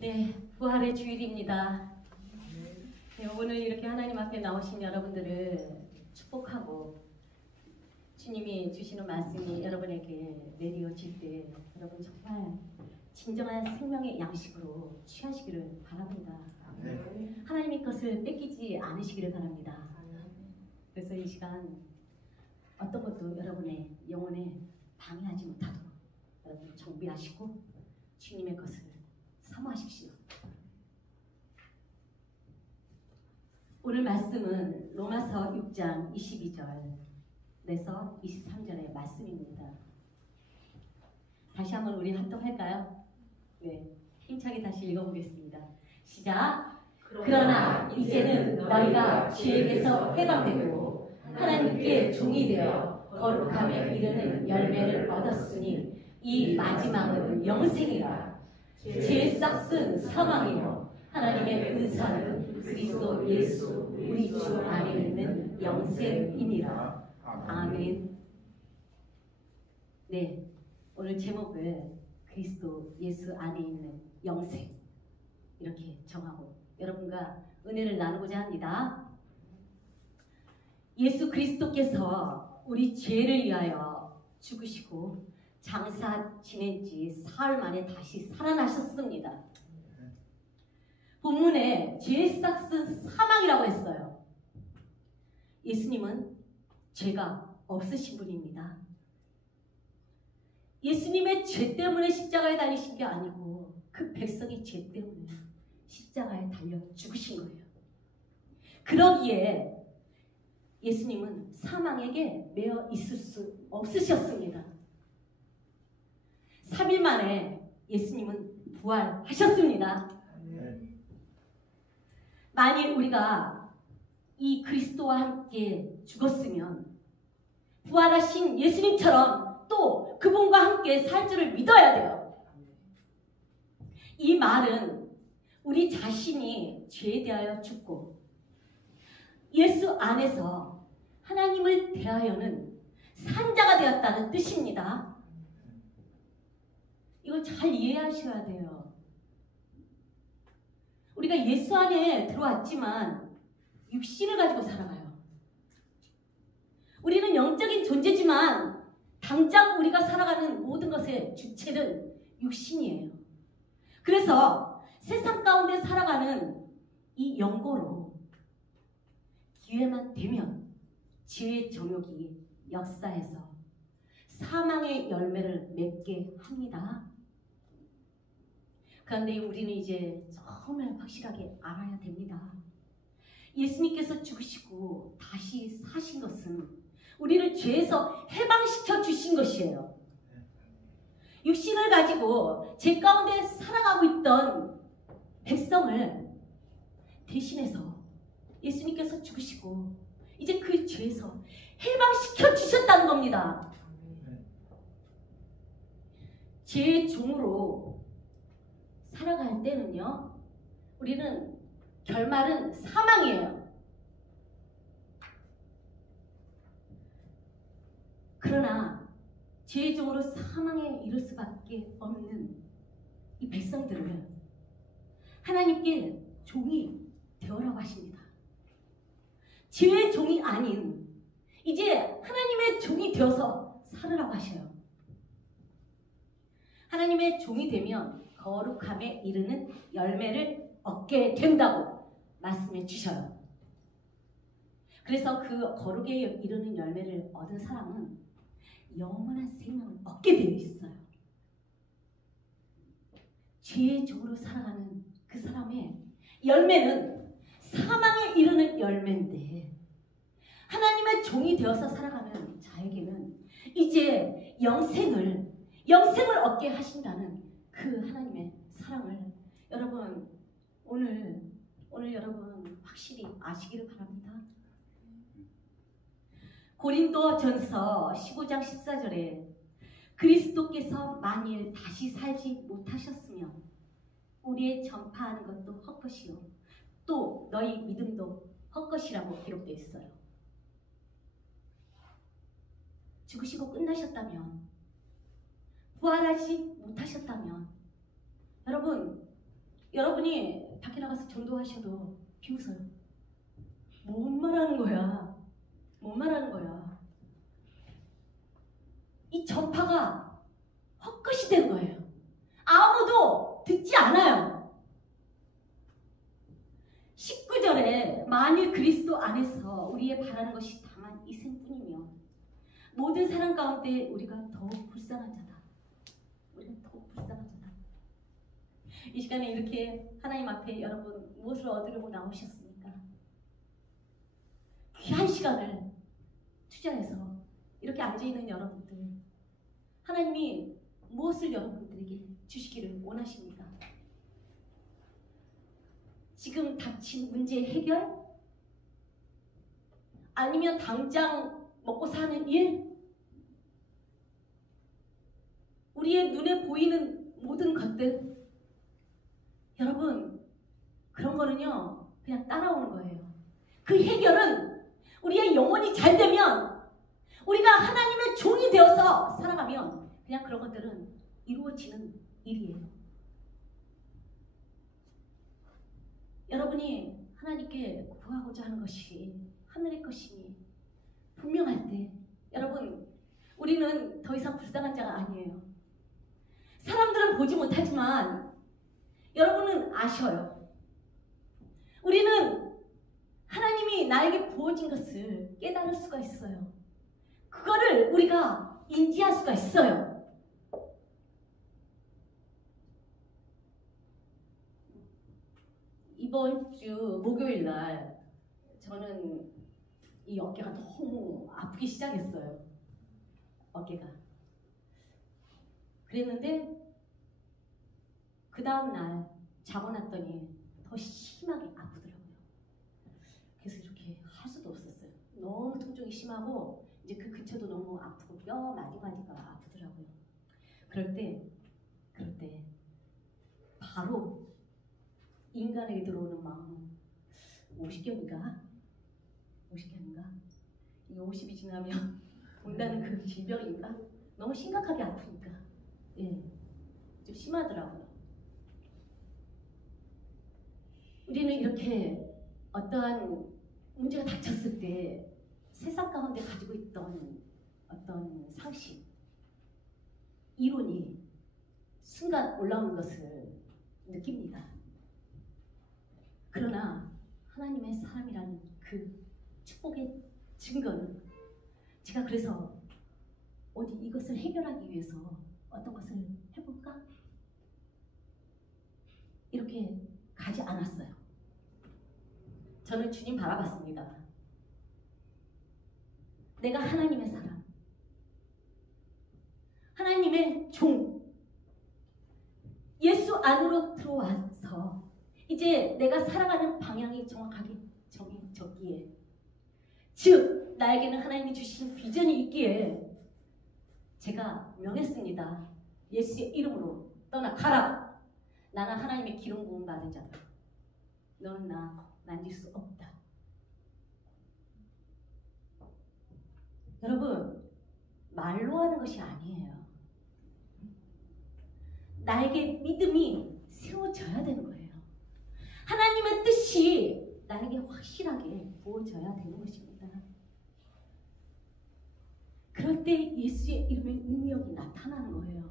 네, 부활의 주일입니다. 네, 오늘 이렇게 하나님 앞에 나오신 여러분들을 축복하고 주님이 주시는 말씀이 여러분에게 내려질 때 여러분 정말 진정한 생명의 양식으로 취하시기를 바랍니다. 하나님의 것을 뺏기지 않으시기를 바랍니다. 그래서 이 시간 어떤 것도 여러분의 영혼에 방해하지 못하도록 여러분 정비하시고 주님의 것을 사모하십시오. 오늘 말씀은 로마서 6장 22절에서 23절의 말씀입니다. 다시 한번 우리 합독할까요? 네, 힘차게 다시 읽어보겠습니다. 시작! 그러나 이제는 너희가 죄에게서 해방되고 하나님께 종이 되어 거룩함에 이르는 열매를 얻었으니 이 마지막은 영생이라. 죄의 싹은 사망이요 하나님의 은사는 그리스도 예수 우리 주 안에 있는 영생이니라. 아멘. 네, 오늘 제목을 그리스도 예수 안에 있는 영생 이렇게 정하고 여러분과 은혜를 나누고자 합니다. 예수 그리스도께서 우리 죄를 위하여 죽으시고 장사 지낸 지 사흘 만에 다시 살아나셨습니다. 본문에 죄의 싹은 사망이라고 했어요. 예수님은 죄가 없으신 분입니다. 예수님의 죄 때문에 십자가에 달리신 게 아니고 그 백성의 죄 때문에 십자가에 달려 죽으신 거예요. 그러기에 예수님은 사망에게 매여 있을 수 없으셨습니다. 3일 만에 예수님은 부활하셨습니다. 만일 우리가 이 그리스도와 함께 죽었으면 부활하신 예수님처럼 또 그분과 함께 살 줄을 믿어야 돼요. 이 말은 우리 자신이 죄에 대하여 죽고 예수 안에서 하나님을 대하여는 산 자가 되었다는 뜻입니다. 이걸 잘 이해하셔야 돼요. 우리가 예수 안에 들어왔지만 육신을 가지고 살아가요. 우리는 영적인 존재지만 당장 우리가 살아가는 모든 것의 주체는 육신이에요. 그래서 세상 가운데 살아가는 이 영고로 기회만 되면 죄의 정욕이 역사해서 사망의 열매를 맺게 합니다. 그런데 우리는 이제 정말 확실하게 알아야 됩니다. 예수님께서 죽으시고 다시 사신 것은 우리를 죄에서 해방시켜 주신 것이에요. 육신을 가지고 죄 가운데 살아가고 있던 백성을 대신해서 예수님께서 죽으시고 이제 그 죄에서 해방시켜 주셨다는 겁니다. 죄의 종으로 살아갈 때는요, 우리는 결말은 사망이에요. 그러나 죄의 종으로 사망에 이를 수밖에 없는 이 백성들을 하나님께 종이 되어라고 하십니다. 죄의 종이 아닌 이제 하나님의 종이 되어서 살으라고 하셔요. 하나님의 종이 되면 거룩함에 이르는 열매를 얻게 된다고 말씀해 주셔요. 그래서 그 거룩에 이르는 열매를 얻은 사람은 영원한 생명을 얻게 되어 있어요. 죄의 종으로 살아가는 그 사람의 열매는 사망에 이르는 열매인데 하나님의 종이 되어서 살아가는 자에게는 이제 영생을 얻게 하신다는 그 하나님의 사랑을 여러분 오늘 여러분 확실히 아시기를 바랍니다. 고린도전서 15장 14절에 그리스도께서 만일 다시 살지 못하셨으면 우리의 전파하는 것도 헛것이요 또 너희 믿음도 헛것이라고 기록되어 있어요. 죽으시고 끝나셨다면 부활하지 못하셨다면 여러분 여러분이 밖에 나가서 전도하셔도 비웃어요. 뭔 말하는 거야? 뭔 말하는 거야? 이 전파가 헛것이 된 거예요. 아무도 듣지 않아요. 19절에 만일 그리스도 안에서 우리의 바라는 것이 다만 이 생뿐이며 모든 사람 가운데 우리가 더욱 불쌍한 자다. 우리가 더욱 불쌍한 자다. 이 시간에 이렇게 하나님 앞에 여러분 무엇을 얻으려고 나오셨습니까? 귀한 시간을 투자해서 이렇게 앉아있는 여러분들, 하나님이 무엇을 여러분들에게 주시기를 원하십니까? 지금 닥친 문제 해결? 아니면 당장 먹고 사는 일? 우리의 눈에 보이는 모든 것들? 여러분, 그런 거는요, 그냥 따라오는 거예요. 그 해결은 우리의 영혼이 잘 되면, 우리가 하나님의 종이 되어서 살아가면 그냥 그런 것들은 이루어지는 일이에요. 여러분이 하나님께 구하고자 하는 것이 하늘의 것이니 분명할 때, 여러분, 우리는 더 이상 불쌍한 자가 아니에요. 사람들은 보지 못하지만 여러분은 아셔요. 우리는 하나님이 나에게 부어진 것을 깨달을 수가 있어요. 그거를 우리가 인지할 수가 있어요. 이번 주 목요일 날 저는 이 어깨가 너무 아프기 시작했어요. 어깨가. 그랬는데 그 다음 날 자고 났더니 더 심하게 아프더라고요. 그래서 이렇게 할 수도 없었어요. 너무 통증이 심하고 이제 그 근처도 너무 아프고 뼈 마디마디가 아프더라고요. 그럴 때 바로 인간에게 들어오는 마음은 50견인가? 50견인가? 이 50이 지나면 온다는 그 질병인가? 너무 심각하게 아프니까 좀 심하더라고요. 우리는 이렇게 어떠한 문제가 닥쳤을 때 세상 가운데 가지고 있던 어떤 상식, 이론이 순간 올라오는 것을 느낍니다. 그러나 하나님의 사람이라는 그 축복의 증거는, 제가 그래서 어디 이것을 해결하기 위해서 어떤 것을 해볼까? 이렇게 가지 않았어요. 저는 주님 바라봤습니다. 내가 하나님의 사람, 하나님의 종, 예수 안으로 들어와서 이제 내가 살아가는 방향이 정확하게 정해졌기에, 즉 나에게는 하나님이 주신 비전이 있기에 제가 명했습니다. 예수의 이름으로 떠나가라. 나는 하나님의 기름 부음 받은 자다. 너는 나 만질 수 없다. 여러분, 말로 하는 것이 아니에요. 나에게 믿음이 세워져야 되는 거예요. 하나님의 뜻이 나에게 확실하게 부어져야 되는 것입니다. 그럴 때 예수의 이름의 능력이 나타나는 거예요.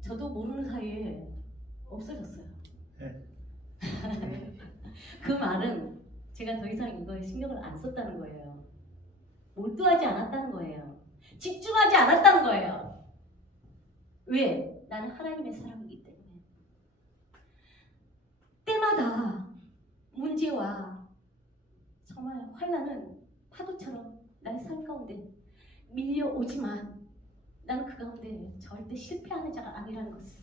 저도 모르는 사이에 없어졌어요. 그 말은 제가 더 이상 이거에 신경을 안 썼다는 거예요. 몰두하지 않았다는 거예요. 집중하지 않았다는 거예요. 왜? 나는 하나님의 사람이기 때문에. 때마다 문제와 정말 환난은 파도처럼 나의 삶 가운데 밀려오지만 나는 그 가운데 절대 실패하는 자가 아니라는 것을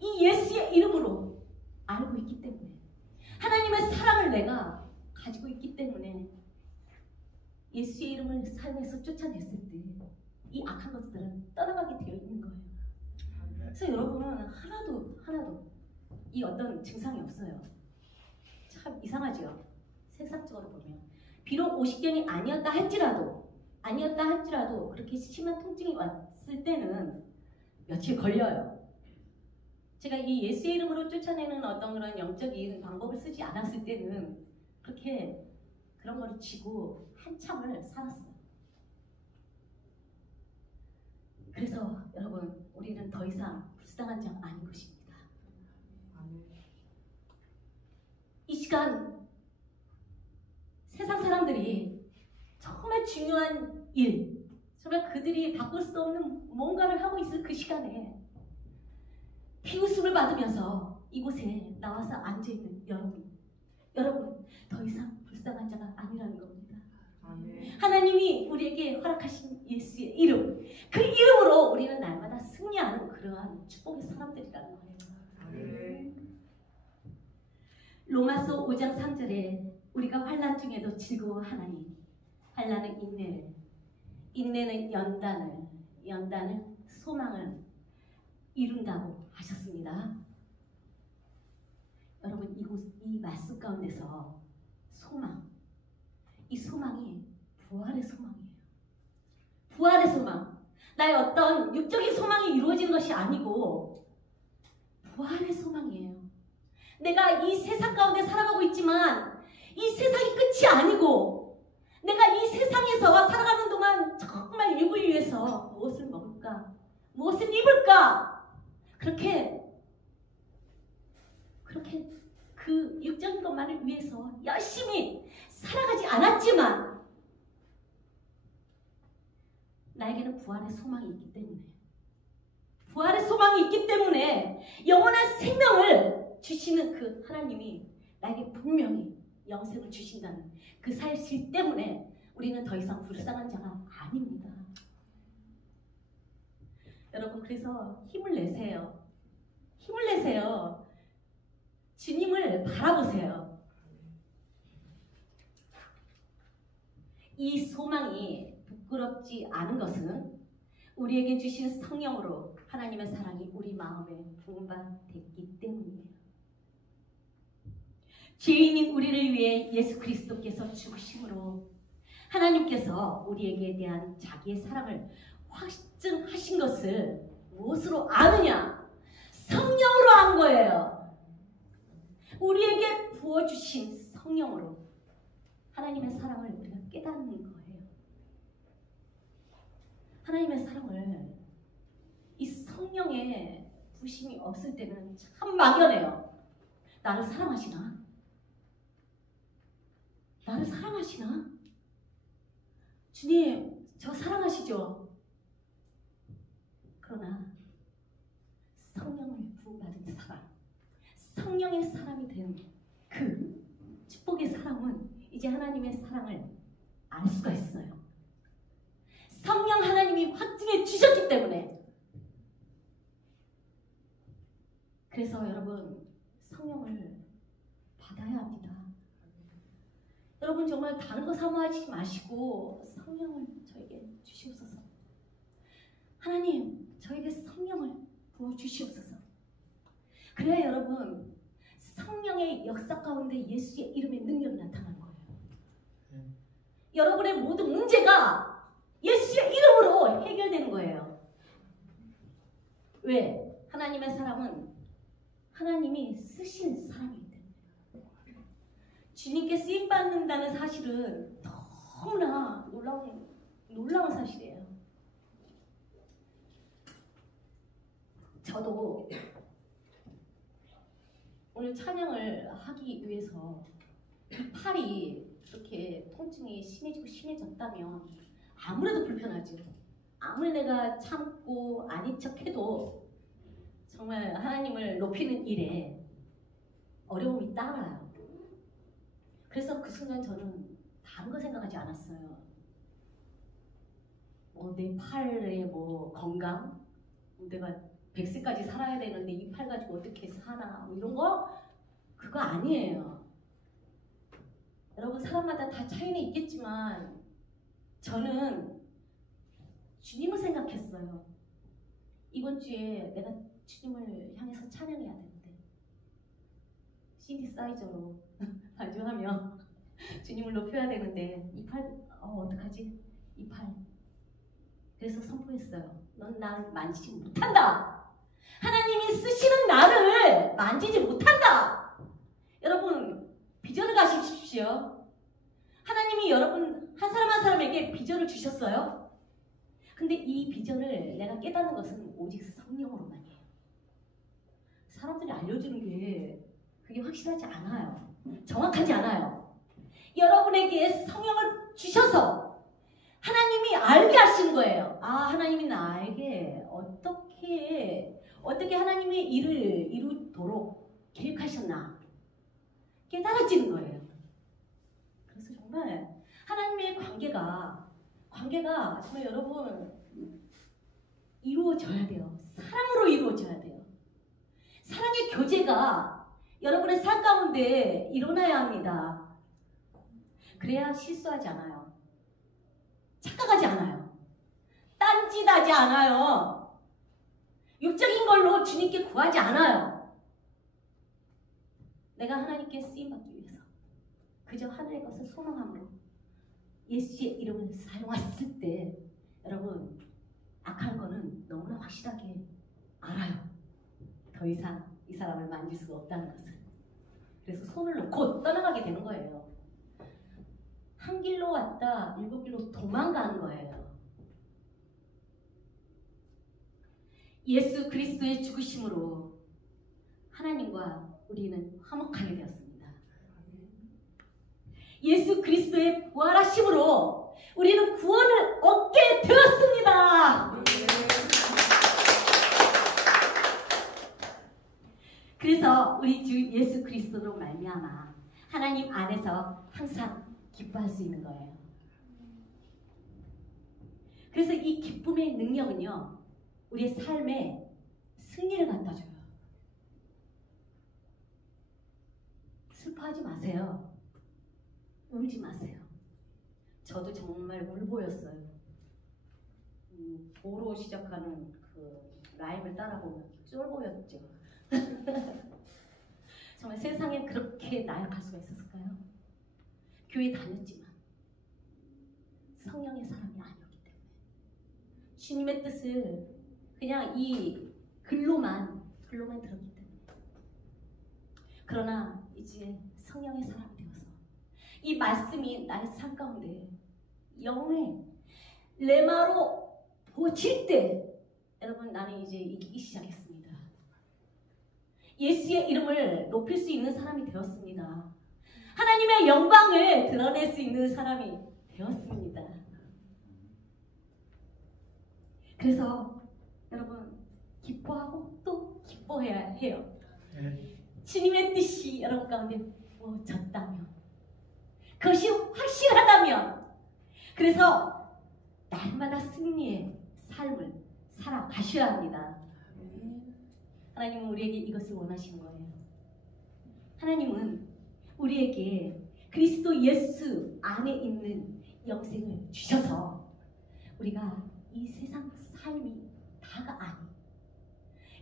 이 예수의 이름으로 알고 있기 때문에, 하나님의 사랑을 내가 가지고 있기 때문에 예수의 이름을 삶에서 쫓아냈을 때 이 악한 것들은 떠나가게 되어 있는 거예요. 그래서 여러분은 하나도 이 어떤 증상이 없어요. 참 이상하죠? 세상적으로 보면. 비록 50견이 아니었다 할지라도 그렇게 심한 통증이 왔을 때는 며칠 걸려요. 제가 이 예수의 이름으로 쫓아내는 어떤 그런 영적인 방법을 쓰지 않았을 때는 그렇게 그런 걸 쥐고 한참을 살았어요. 그래서 여러분, 우리는 더 이상 불쌍한 자가 아닌 것입니다. 이 시간 세상 사람들이 정말 중요한 일, 정말 그들이 바꿀 수 없는 뭔가를 하고 있을 그 시간에 비웃음을 받으면서 이곳에 나와서 앉아있는 여러분 더 이상 불쌍한 자가 아니라는 겁니다. 아멘. 하나님이 우리에게 허락하신 예수의 이름, 그 이름으로 우리는 날마다 승리하는 그러한 축복의 사람들이라는 거예요. 아멘. 로마서 5장 3절에 우리가 환난 중에도 즐거워하나니 환난은 인내를, 인내는 연단은 소망을 이룬다고 하셨습니다. 여러분, 이 말씀 가운데서 이 소망이 부활의 소망이에요. 부활의 소망. 나의 어떤 육적인 소망이 이루어지는 것이 아니고 부활의 소망이에요. 내가 이 세상 가운데 살아가고 있지만 이 세상이 끝이 아니고 내가 이 세상에서 살아가는 동안 정말 육을 위해서 무엇을 먹을까? 무엇을 입을까? 그렇게 그 육적인 것만을 위해서 열심히 살아가지 않았지만 나에게는 부활의 소망이 있기 때문에 영원한 생명을 주시는 그 하나님이 나에게 분명히 영생을 주신다는 그 사실 때문에 우리는 더 이상 불쌍한 자가 아닙니다. 여러분, 그래서 힘을 내세요. 주님을 바라보세요. 이 소망이 부끄럽지 않은 것은 우리에게 주신 성령으로 하나님의 사랑이 우리 마음에 분반됐기 때문이에요. 죄인인 우리를 위해 예수 그리스도께서 죽으심으로 하나님께서 우리에게 대한 자기의 사랑을 확증하신 것을 무엇으로 아느냐? 성령으로 안 거예요. 우리에게 부어주신 성령으로 하나님의 사랑을 우리가 깨닫는 거예요. 하나님의 사랑을 이 성령의 부심이 없을 때는 참 막연해요. 나를 사랑하시나? 주님, 저 사랑하시죠? 그러나 성령을 부어받은 사람, 성령의 사람이 된 그 축복의 사람은 이제 하나님의 사랑을 알 수가 있어요. 성령 하나님이 확증해 주셨기 때문에. 그래서 여러분, 성령을 받아야 합니다. 여러분, 정말 다른 거 사모하지 마시고 성령을 저에게 주시옵소서. 하나님, 저에게 성령을 부어주시옵소서. 그래야 여러분, 성령의 역사 가운데 예수의 이름의 능력이 나타나는 거예요. 여러분의 모든 문제가 예수의 이름으로 해결되는 거예요. 왜? 하나님의 사람은 하나님이 쓰신 사람이기 때문에. 주님께 쓰임받는다는 사실은 너무나 놀라운 사실이에요. 저도 오늘 찬양을 하기 위해서 팔이 이렇게 통증이 심해졌다면 아무래도 불편하죠. 아무리 내가 참고 아닌 척해도 정말 하나님을 높이는 일에 어려움이 따라요. 그래서 그 순간 저는 다른 거 생각하지 않았어요. 내 팔의 건강, 내가 100세까지 살아야 되는데 이 팔 가지고 어떻게 사나, 이런 거 그거 아니에요. 여러분, 사람마다 다 차이는 있겠지만 저는 주님을 생각했어요. 이번 주에 내가 주님을 향해서 찬양해야 되는데 신디사이저로 반주하며 주님을 높여야 되는데 이 팔 어떡하지? 이 팔. 그래서 선포했어요. 넌 날 만지지 못한다. 하나님이 쓰시는 나를 만지지 못한다. 여러분, 비전을 가십시오. 하나님이 여러분 한 사람 한 사람에게 비전을 주셨어요. 근데 이 비전을 내가 깨닫는 것은 오직 성령으로만이에요. 사람들이 알려주는 게 그게 확실하지 않아요. 정확하지 않아요. 여러분에게 성령을 주셔서 하나님이 알게 하신 거예요. 아, 하나님이 나에게 어떻게 하나님의 일을 이루도록 계획하셨나 깨달아지는 거예요. 그래서 정말 하나님의 관계가 정말 여러분 이루어져야 돼요. 사랑으로 이루어져야 돼요. 사랑의 교제가 여러분의 삶 가운데 일어나야 합니다. 그래야 실수하지 않아요. 착각하지 않아요. 딴짓하지 않아요. 육적인 걸로 주님께 구하지 않아요. 내가 하나님께 쓰임받기 위해서 그저 하늘의 것을 소망함으로 예수의 이름을 사용했을 때 여러분 악한 거는 너무나 확실하게 알아요. 더 이상 이 사람을 만질 수가 없다는 것을. 그래서 손을 놓고 떠나가게 되는 거예요. 한 길로 왔다 7길로 도망가는 거예요. 예수 그리스도의 죽으심으로 하나님과 우리는 화목하게 되었습니다. 예수 그리스도의 부활하심으로 우리는 구원을 얻게 되었습니다. 그래서 우리 주 예수 그리스도로 말미암아 하나님 안에서 항상 기뻐할 수 있는 거예요. 그래서 이 기쁨의 능력은요, 우리의 삶에 승리를 갖다 줘요. 슬퍼하지 마세요. 울지 마세요. 저도 정말 울보였어요. 보로 시작하는 그 라임을 따라보면 쫄보였죠. 정말 세상에 그렇게 나약할 수가 있었을까요? 교회 다녔지만 성령의 사람이 아니었기 때문에 주님의 뜻을 그냥 이 글로만 들었기 때문에. 그러나 이제 성령의 사람이 되어서 이 말씀이 나의 삶 가운데 영의 레마로 보칠 때 여러분 나는 이제 이기기 시작했습니다. 예수의 이름을 높일 수 있는 사람이 되었습니다. 하나님의 영광을 드러낼 수 있는 사람이 되었습니다. 그래서 여러분 기뻐하고 또 기뻐해야 해요. 주님의 뜻이 여러분 가운데 부어졌다면, 그것이 확실하다면, 그래서 날마다 승리의 삶을 살아가셔야 합니다. 하나님은 우리에게 이것을 원하시는 거예요. 하나님은 우리에게 그리스도 예수 안에 있는 영생을 주셔서 우리가 이 세상 삶이 다가 아닌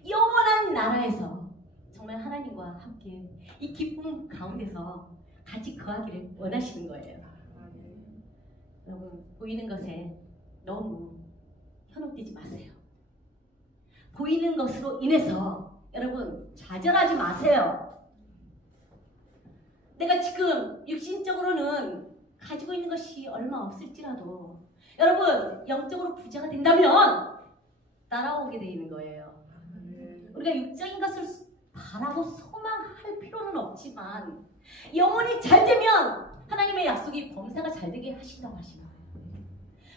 영원한 나라에서 정말 하나님과 함께 이 기쁨 가운데서 같이 거하기를 원하시는 거예요. 여러분, 보이는 것에 너무 현혹되지 마세요. 보이는 것으로 인해서 여러분 좌절하지 마세요. 내가 지금 육신적으로는 가지고 있는 것이 얼마 없을지라도 여러분 영적으로 부자가 된다면 따라오게 돼 있는 거예요. 우리가 육적인 것을 바라고 소망할 필요는 없지만 영혼이 잘 되면 하나님의 약속이 범사가 잘 되게 하신다고 하시는 거예요.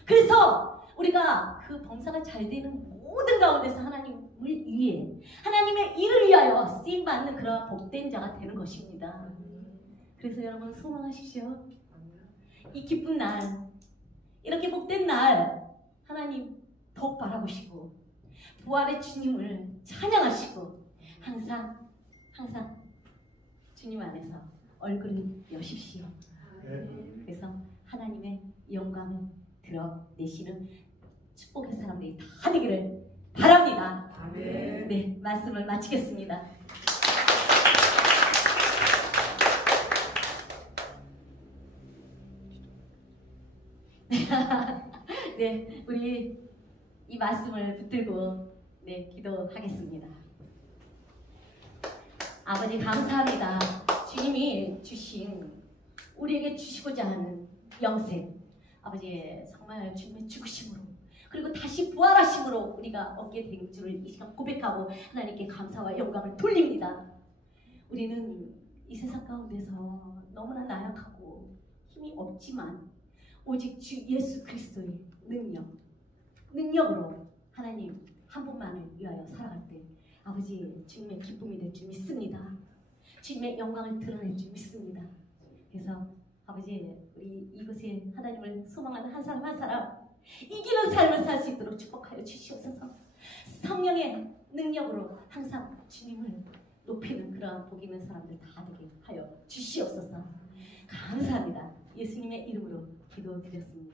그래서 우리가 그 범사가 잘 되는 모든 가운데서 하나님을 위해 하나님의 일을 위하여 쓰임받는 그런 복된 자가 되는 것입니다. 그래서 여러분 소망하십시오. 이 기쁜 날, 이렇게 복된 날 하나님 더욱 바라보시고 부활의 주님을 찬양하시고 항상 주님 안에서 얼굴을 여십시오. 그래서 하나님의 영광을 드러내시는 축복의 사람들이 다 되기를 바랍니다. 네, 말씀을 마치겠습니다. 네, 우리 이 말씀을 붙들고 네, 기도하겠습니다. 아버지 감사합니다. 주님이 주신 우리에게 주시고자 하는 영생, 아버지 정말 주님의 죽으심으로 그리고 다시 부활하심으로 우리가 얻게 된 줄을 이 시간 고백하고 하나님께 감사와 영광을 돌립니다. 우리는 이 세상 가운데서 너무나 나약하고 힘이 없지만 오직 주 예수 그리스도의 능력으로 하나님 한 분만을 위하여 살아갈 때 아버지 주님의 기쁨이 될 줄 믿습니다. 주님의 영광을 드러낼 줄 믿습니다. 그래서 아버지 우리 이곳에 하나님을 소망하는 한 사람 한 사람 이기는 삶을 살 수 있도록 축복하여 주시옵소서. 성령의 능력으로 항상 주님을 높이는 그러한 복 있는 사람들 다 되게 하여 주시옵소서. 감사합니다. 예수님의 이름으로 기도드렸습니다.